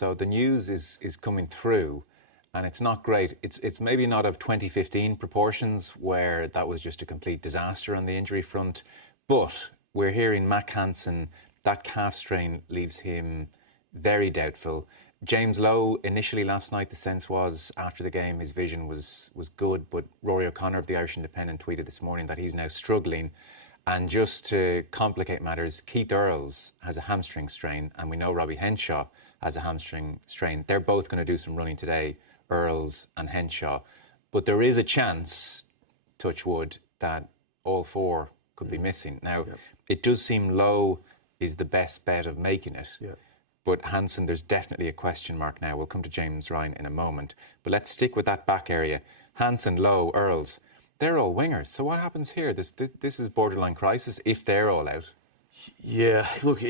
So the news is coming through, and it's not great. It's maybe not of 2015 proportions, where that was just a complete disaster on the injury front, but we're hearing Mac Hansen, that calf strain leaves him very doubtful. James Lowe, initially last night, the sense was after the game his vision was good, but Rory O'Connor of the Irish Independent tweeted this morning that he's now struggling. And just to complicate matters, Keith Earls has a hamstring strain, and we know Robbie Henshaw has a hamstring strain. They're both going to do some running today, Earls and Henshaw. But there is a chance, touch wood, that all four could be missing. Now, it does seem Lowe is the best bet of making it. Yeah. But Hansen, there's definitely a question mark now. We'll come to James Ryan in a moment. But let's stick with that back area. Hansen, Lowe, Earls, they're all wingers. So what happens here? This is borderline crisis if they're all out. Yeah, look,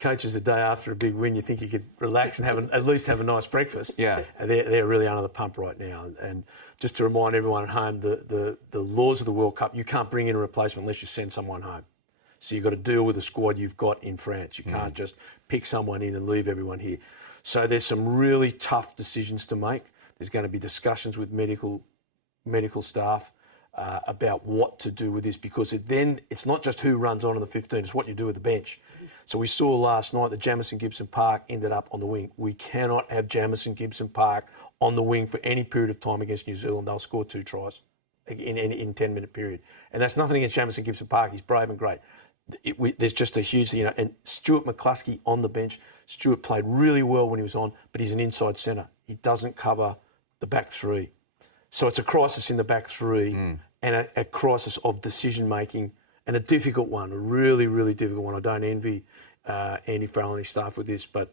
coaches, the day after a big win, you think you could relax and at least have a nice breakfast. Yeah. And they're really under the pump right now. And just to remind everyone at home, the laws of the World Cup, you can't bring in a replacement unless you send someone home. So you've got to deal with the squad you've got in France. You can't just pick someone in and leave everyone here. So there's some really tough decisions to make. There's going to be discussions with medical staff about what to do with this, because it's not just who runs on the 15, it's what you do with the bench. So we saw last night that Jamison Gibson Park ended up on the wing. We cannot have Jamison Gibson Park on the wing for any period of time against New Zealand. They'll score 2 tries in 10-minute period. And that's nothing against Jamison Gibson Park. He's brave and great. There's just a huge, and Stuart McCluskey on the bench. Stuart played really well when he was on, but he's an inside centre. He doesn't cover the back three. So it's a crisis in the back three and a crisis of decision-making, and a difficult one, a really, really difficult one. I don't envy Andy Farrell and his staff with this, but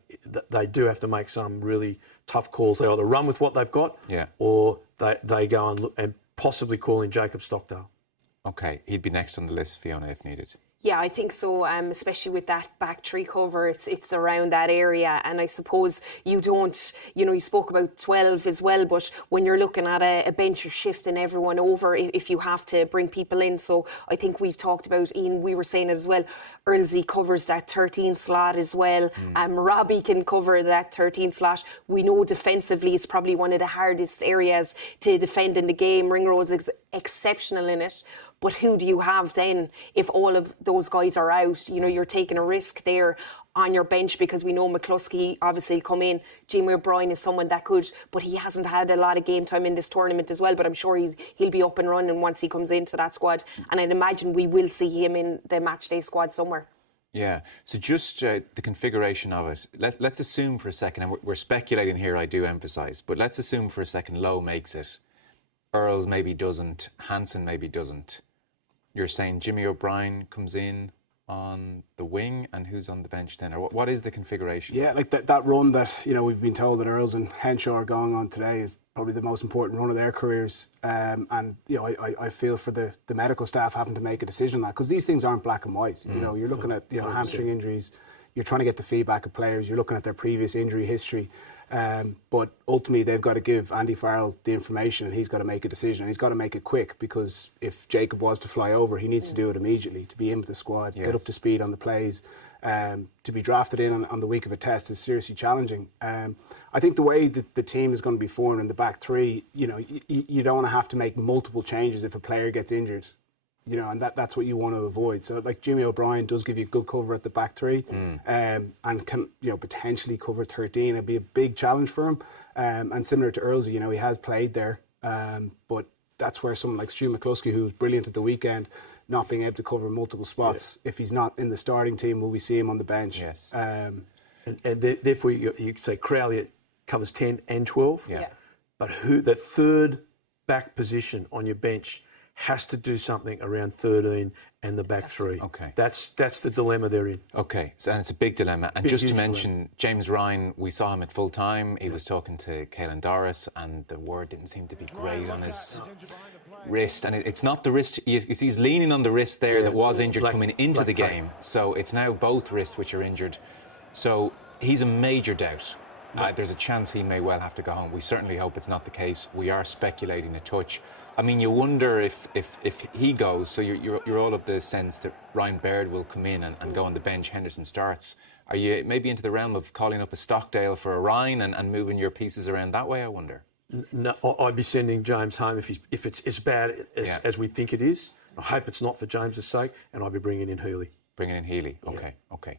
they do have to make some really tough calls. They either run with what they've got or they go and look and possibly call in Jacob Stockdale. OK, he'd be next on the list, Fiona, if needed. Yeah, I think so, especially with that back three cover, it's around that area. And I suppose you don't, you spoke about 12 as well, but when you're looking at a bench, you're shifting everyone over if you have to bring people in. So I think we've talked about, Ian, we were saying it as well, Earlsley covers that 13 slot as well. Robbie can cover that 13 slot. We know defensively it's probably one of the hardest areas to defend in the game. Ringrose is exceptional in it. But who do you have then if all of those guys are out? You're taking a risk there on your bench, because we know McCluskey obviously come in. Jimmy O'Brien is someone that could, but he hasn't had a lot of game time in this tournament as well. But I'm sure he'll be up and running once he comes into that squad. And I'd imagine we will see him in the matchday squad somewhere. Yeah, so just the configuration of it. Let's assume for a second, and we're speculating here, I do emphasise, but let's assume for a second Lowe makes it. Earls maybe doesn't, Hansen maybe doesn't. You're saying Jimmy O'Brien comes in on the wing, and who's on the bench then? Or what is the configuration? Yeah, like that run that, we've been told that Earls and Henshaw are going on today is probably the most important run of their careers. And, I feel for the medical staff having to make a decision on that, because these things aren't black and white. You're looking at, hamstring injuries. You're trying to get the feedback of players. You're looking at their previous injury history. But ultimately, they've got to give Andy Farrell the information, and he's got to make a decision. And he's got to make it quick, because if Jacob was to fly over, he needs to do it immediately to be in with the squad, get up to speed on the plays. To be drafted in on the week of a test is seriously challenging. I think the way that the team is going to be formed in the back three, you don't want to have to make multiple changes if a player gets injured. And that's what you want to avoid. So, like, Jimmy O'Brien does give you good cover at the back three, and can, potentially cover 13. It'd be a big challenge for him. And similar to Earlsy, he has played there. But that's where someone like Stu McCluskey, who was brilliant at the weekend, not being able to cover multiple spots. If he's not in the starting team, will we see him on the bench? Yes. And therefore, you could say Crowley covers 10 and 12. Yeah. But the third back position on your bench has to do something around 13 and the back three. Okay. That's the dilemma they're in. Okay, so and it's a big dilemma. And just to mention, James Ryan, we saw him at full time. He was talking to Caelan Doris, and the word didn't seem to be great on his wrist. And it's not the wrist, he's leaning on the wrist there that was injured coming into the game. So it's now both wrists which are injured. So he's a major doubt. There's a chance he may well have to go home. We certainly hope it's not the case. We are speculating a touch. I mean, you wonder if he goes, so you're all of the sense that Ryan Baird will come in and go on the bench, Henderson starts. Are you maybe into the realm of calling up a Stockdale for a Ryan and moving your pieces around that way, I wonder? No, I'd be sending James home if it's as bad as we think it is. I hope it's not for James's sake, and I'd be bringing in Healy. Bringing in Healy, okay, okay.